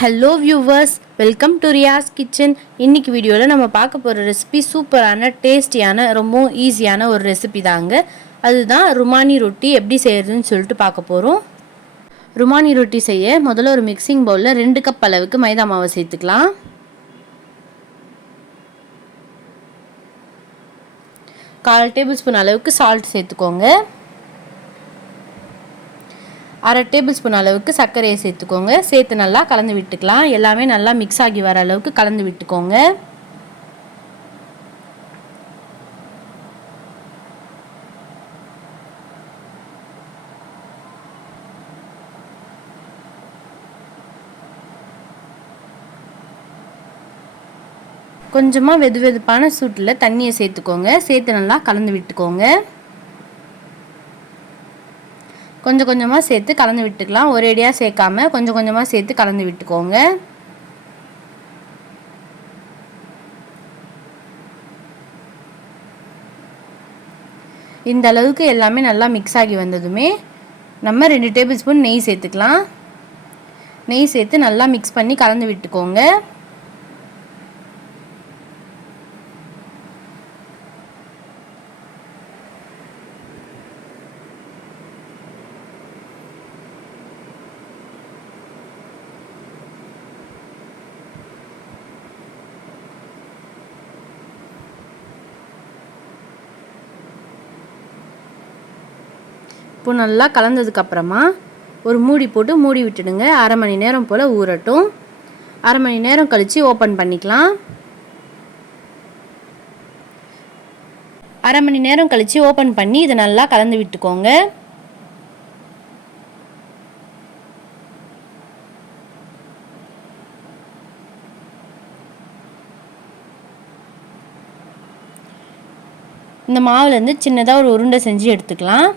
Hello viewers welcome to Riyaz kitchen இன்னைக்கு வீடியோவில் நம்ம பார்க்க போகிற ரெசிபி சூப்பரான டேஸ்டியான ரொம்பவும் ஈஸியான ஒரு ரெசிபி தாங்க. அதுதான் ருமானி ரொட்டி எப்படி செய்கிறதுன்னு சொல்லிட்டு பார்க்க போகிறோம் ருமானி ரொட்டி செய்ய முதல்ல ஒரு மிக்சிங் பவுலில் ரெண்டு கப் அளவுக்கு மைதா மாவை சேர்த்துக்கலாம். கால் டேபிள் ஸ்பூன் அளவுக்கு சால்ட் சேர்த்துக்கோங்க. அரை டேபிள் ஸ்பூன் அளவுக்கு சர்க்கரையை சேர்த்துக்கோங்க. சேர்த்து நல்லா கலந்து விட்டுக்கலாம். எல்லாமே நல்லா மிக்ஸ் ஆகி வர அளவுக்கு கலந்து விட்டுக்கோங்க. கொஞ்சமாக வெது வெதுப்பான சூட்டில் தண்ணியை சேர்த்துக்கோங்க. சேர்த்து நல்லா கலந்து விட்டுக்கோங்க. கொஞ்சம் கொஞ்சமாக சேர்த்து கலந்து விட்டுக்கலாம். ஒரேடியாக சேர்க்காம கொஞ்சம் கொஞ்சமாக சேர்த்து கலந்து விட்டுக்கோங்க. இந்த அளவுக்கு எல்லாமே நல்லா மிக்ஸ் ஆகி வந்ததுமே நம்ம ரெண்டு டேபிள் ஸ்பூன் நெய் சேர்த்துக்கலாம். நெய் சேர்த்து நல்லா மிக்ஸ் பண்ணி கலந்து விட்டுக்கோங்க. இப்போ நல்லா கலந்ததுக்கப்புறமா ஒரு மூடி போட்டு மூடி விட்டுடுங்க. அரை மணி நேரம் போல் ஊறட்டும். அரை மணி நேரம் கழித்து ஓப்பன் பண்ணிக்கலாம். அரை மணி நேரம் கழித்து ஓப்பன் பண்ணி இதை நல்லா கலந்து விட்டுக்கோங்க. இந்த மாவுலேருந்து சின்னதாக ஒரு உருண்டை செஞ்சு எடுத்துக்கலாம்.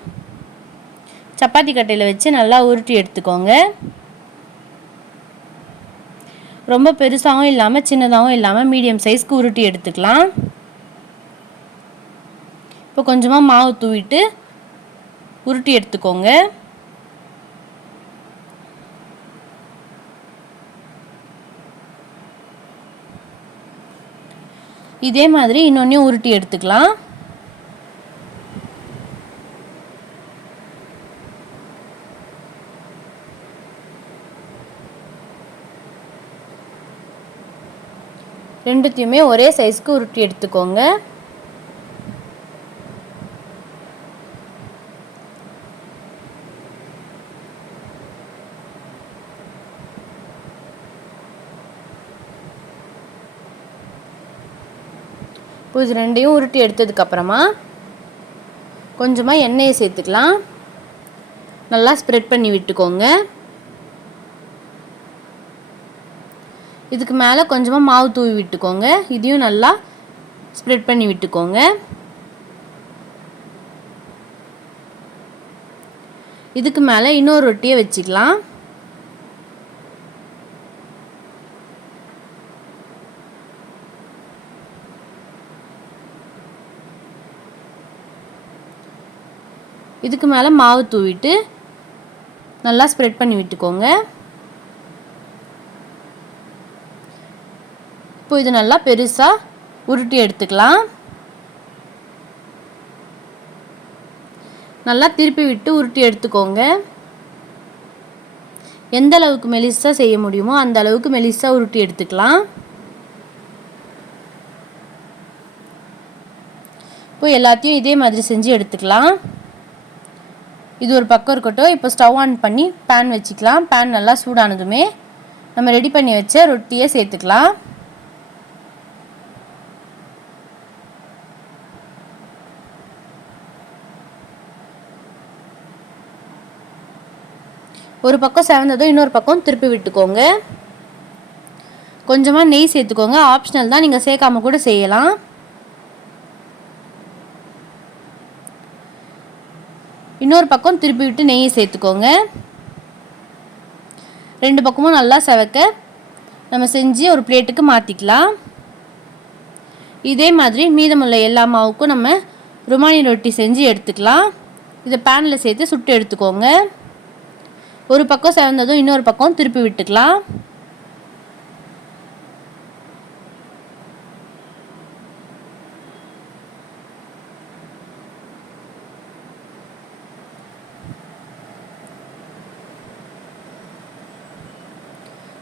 சப்பாத்தி கட்டையில் வச்சு நல்லா உருட்டி எடுத்துக்கோங்க. ரொம்ப பெருசாகவும் இல்லாமல் சின்னதாகவும் இல்லாமல் மீடியம் சைஸ்க்கு உருட்டி எடுத்துக்கலாம். இப்போ கொஞ்சமாக மாவு தூவிட்டு உருட்டி எடுத்துக்கோங்க. இதே மாதிரி இன்னொன்றையும் உருட்டி எடுத்துக்கலாம். ரெண்டுத்தையுமே ஒரே சைஸ்க்கு உருட்டி எடுத்துக்கோங்க. இப்போ இது ரெண்டையும் உருட்டி எடுத்ததுக்கப்புறமா கொஞ்சமாக எண்ணெயை சேர்த்துக்கலாம். நல்லா ஸ்ப்ரெட் பண்ணி விட்டுக்கோங்க. இதுக்கு மேலே கொஞ்சமாக மாவு தூவி விட்டுக்கோங்க. இதையும் நல்லா ஸ்ப்ரெட் பண்ணி விட்டுக்கோங்க. இதுக்கு மேலே இன்னொரு ரொட்டியை வச்சுக்கலாம். இதுக்கு மேலே மாவு தூவிட்டு நல்லா ஸ்ப்ரெட் பண்ணி விட்டுக்கோங்க. இப்போ இது நல்லா பெருசாக உருட்டி எடுத்துக்கலாம். நல்லா திருப்பி விட்டு உருட்டி எடுத்துக்கோங்க. எந்த அளவுக்கு மெலிசாக செய்ய முடியுமோ அந்த அளவுக்கு மெலிசாக உருட்டி எடுத்துக்கலாம். இப்போ எல்லாத்தையும் இதே மாதிரி செஞ்சு எடுத்துக்கலாம். இது ஒரு பக்கம் இருக்கட்டும். இப்போ ஸ்டவ் ஆன் பண்ணி பேன் வச்சுக்கலாம். பேன் நல்லா சூடானதுமே நம்ம ரெடி பண்ணி வச்ச ரொட்டியை சேர்த்துக்கலாம். ஒரு பக்கம் செவந்ததும் இன்னொரு பக்கம் திருப்பி விட்டுக்கோங்க. கொஞ்சமாக நெய் சேர்த்துக்கோங்க. ஆப்ஷனல் தான். நீங்கள் சேர்க்காம கூட செய்யலாம். இன்னொரு பக்கம் திருப்பி விட்டு நெய்யை சேர்த்துக்கோங்க. ரெண்டு பக்கமும் நல்லா செவக்க நம்ம செஞ்சு ஒரு பிளேட்டுக்கு மாற்றிக்கலாம் இதே மாதிரி மீதமுள்ள எல்லா மாவுக்கும் நம்ம ருமானி ரொட்டி செஞ்சு எடுத்துக்கலாம். இதை பேனில் சேர்த்து சுட்டு எடுத்துக்கோங்க. ஒரு பக்கம் செவந்ததும் இன்னொரு பக்கம் திருப்பி விட்டுக்கலாம்.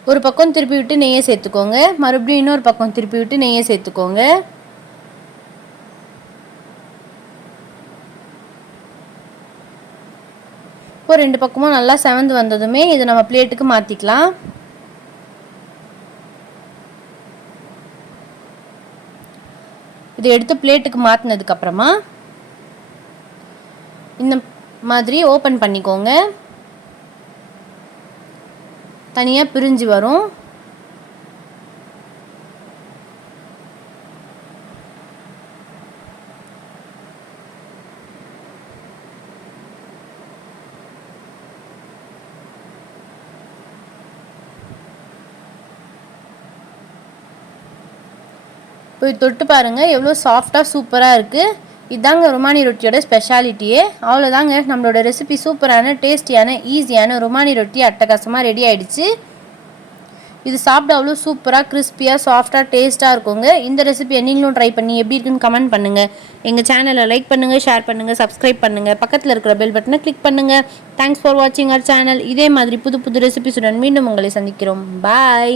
ஒரு பக்கம் திருப்பி விட்டு நெய்யை சேர்த்துக்கோங்க. மறுபடியும் இன்னொரு பக்கம் திருப்பி விட்டு நெய்யை சேர்த்துக்கோங்க. இப்போ ரெண்டு பக்கமும் நல்லா செவந்து வந்ததுமே இதை நம்ம பிளேட்டுக்கு மாற்றிக்கலாம் இதை எடுத்து பிளேட்டுக்கு மாற்றினதுக்கப்புறமா இந்த மாதிரி ஓப்பன் பண்ணிக்கோங்க. தனியாக பிரிஞ்சு வரும். போய் தொட்டு பாருங்கள் எவ்வளோ சாஃப்டாக சூப்பராக இருக்குது இதாங்க ருமானி ரொட்டியோட ஸ்பெஷாலிட்டியே அவ்வளோதாங்க நம்மளோட ரெசிபி சூப்பரான டேஸ்டியான ஈஸியான ருமானி ரொட்டி அட்டகாசமாக ரெடி ஆகிடுச்சு இது சாப்பிட அவ்வளோ சூப்பராக கிறிஸ்பியாக சாஃப்டாக டேஸ்ட்டாக இருக்குங்க. இந்த ரெசிபியை நீங்களும் ட்ரை பண்ணி எப்படி இருக்குன்னு கமெண்ட் பண்ணுங்கள் எங்கள் சேனலை லைக் பண்ணுங்கள் ஷேர் பண்ணுங்கள் சப்ஸ்கிரைப் பண்ணுங்கள் பக்கத்தில் இருக்கிற பெல் பட்டனை கிளிக் பண்ணுங்கள் தேங்க்ஸ் ஃபார் வாட்சிங் அவர் சேனல் இதே மாதிரி புது புது ரெசிபிஸுடன் மீண்டும் உங்களை சந்திக்கிறோம். பாய்